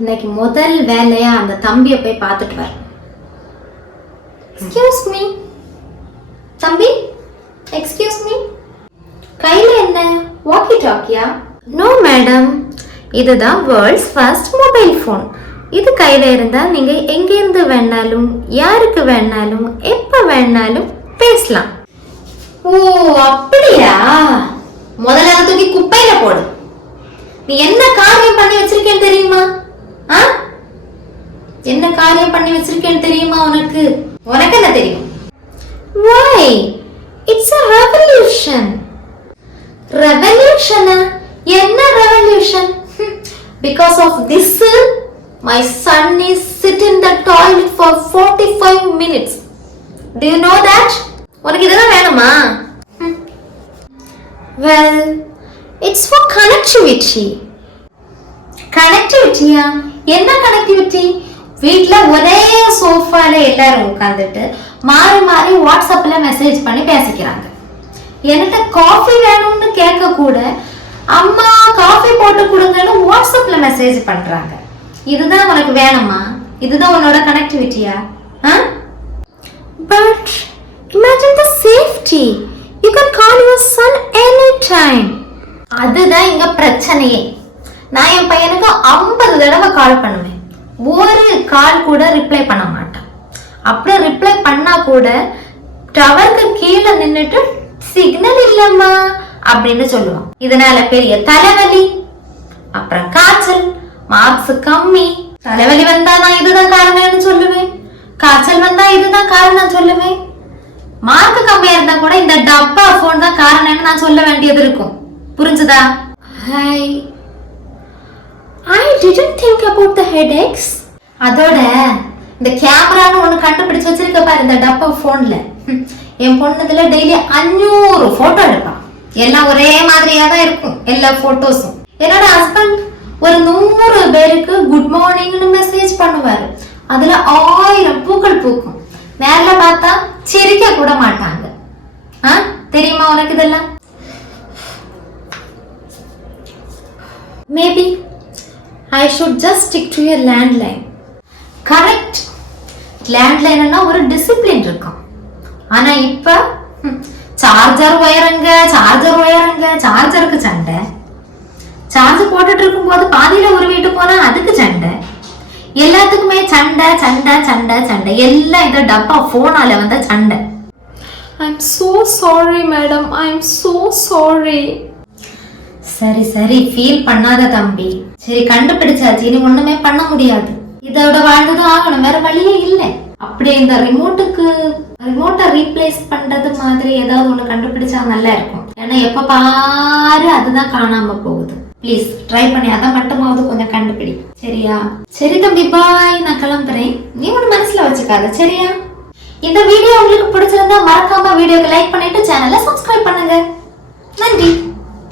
இன்னைக்கு முதல் வேலையா அந்த தம்பியை போய் பார்த்துட்டு வர. எக்ஸ்கியூஸ் மீ தம்பி, எக்ஸ்கியூஸ் மீ, கையில என்ன வாக்கி டாக்கியா? நோ மேடம், இதுதான் வேர்ல்ட்ஸ் ஃபர்ஸ்ட் மொபைல் ஃபோன். இது கையில இருந்தா நீங்க எங்க இருந்து வேணாலும் யாருக்கு வேணாலும் எப்ப வேணாலும் பேசலாம். ஓ அப்படியா? முதல்ல தூக்கி குப்பையில போடு. நீ என்ன காரியம் பண்ணி வச்சிருக்கேன்னு தெரியுமா? என்ன காரியம் பண்ணி வச்சிருக்கேன்னு தெரியுமா உனக்கு? உனக்கு என்ன தெரியும்? Why? It's a revolution. Revolution? என்ன revolution? Because of this, my son is sitting in the toilet for 45 minutes. Do you know that? உனக்கு இதெல்லாம் வேணுமா? Well, it's for connectivity. கனெக்டிவிட்டியா? என்ன கனெக்டிவிட்டி? வீட்ல ஒரே சோஃபால எல்லாரும் உட்கார்ந்துட்டு மாறி மாறி வாட்ஸ்அப்ல மெசேஜ் பண்ணி பேசிக்கிறாங்க. என்கிட்ட காஃபி வேணும்னு கேட்க கூட அம்மா காஃபி போட்டு கொடுங்கன்னு வாட்ஸ்அப்ல மெசேஜ் பண்றாங்க. இதுதான் உனக்கு வேணுமா? இதுதான் உன்னோட கனெக்டிவிட்டியா? But imagine the safety. You can call your son anytime. அதுதான் இங்க பிரச்சனையே. நான் என் பையனுக்கு 50 தடவை கால் பண்ணுவேன், ஒரு கால் கூட ரிப்ளை பண்ண மாட்டான். அப்புறம் ரிப்ளை பண்ணா கூட டவருக்கு கீழே நின்னுட்டு சிக்னல் இல்லம்மா அப்படின்னு சொல்லுவான். இதனால பெரிய தலைவலி, அப்புறம் காய்ச்சல், மார்க்ஸ் கம்மி. தலைவலி வந்தா நான் இதுதான் காரணம்னு சொல்லுவேன், காய்ச்சல் வந்தா இதுதான் காரணம் சொல்லுவேன். மார்க் கம்மியா இருந்தா கூட இந்த டப்பா போன் தான் காரணம்னு நான் சொல்ல வேண்டியது இருக்கும். புரிஞ்சுதா? I didn't think about the headaches. அதோட இந்த கேமரான்னு ஒண்ணு கண்டுபிடிச்சு வச்சிருக்க பாரு இந்த டப்பா போன்ல. என் பொண்ணுதுல டெய்லி 500 போட்டோ எடுப்பான். எல்லாம் ஒரே மாதிரியா தான் இருக்கும் எல்லா போட்டோஸும். என்னோட ஹஸ்பண்ட் ஒரு 100 பேருக்கு குட் மார்னிங்னு மெசேஜ் பண்ணுவாரு. அதுல 1000 பூக்கள் பூக்கும். நேர்ல பார்த்தா சிரிக்க கூட மாட்டாங்க. தெரியுமா உனக்கு இதெல்லாம்? Maybe I should just stick to your landline. Correct. Landline னா ஒரு டிசிப்ளின் இருக்கும். ஆனா இப்ப சார்ஜர் ஒயரங்க, சார்ஜருக்கு சண்டை. சார்ஜ் போட்டுட்டு இருக்கும்போது பாதியில ஒரு வீட்டு போனா அதுக்கு சண்டை. எல்லாத்துக்குமே சண்டை. எல்லாம் இந்த டப்பா போனால வந்த சண்டை. I'm so sorry madam, I'm so sorry. சரி ஃபீல் பண்ணாத தம்பி. சரி கண்டுபிடிச்சாச்சு, இனி ஒண்ணுமே பண்ண முடியாது. இதோட வாழ்ந்துதான் ஆகணும், வேற வழியே இல்லை. அப்படியே இந்த ரிமோட்டை ரீப்ளேஸ் பண்றது மாதிரி ஏதாவது ஒண்ணு கண்டுபிடிச்சா நல்லா இருக்கும். ஏன்னா எப்ப பாரு அதுதான் காணாம போகுது. ப்ளீஸ் ட்ரை பண்ணி அதை மட்டுமாவது கொஞ்சம் கண்டுபிடி. சரியா? சரி தம்பி, பாய், நான் கிளம்புறேன். நீ ஒண்ணு மனசுல வச்சுக்காத, சரியா? இந்த வீடியோ உங்களுக்கு பிடிச்சிருந்தா மறக்காம வீடியோக்கு லைக் பண்ணிட்டு சேனலை சப்ஸ்கிரைப் பண்ணுங்க. நன்றி.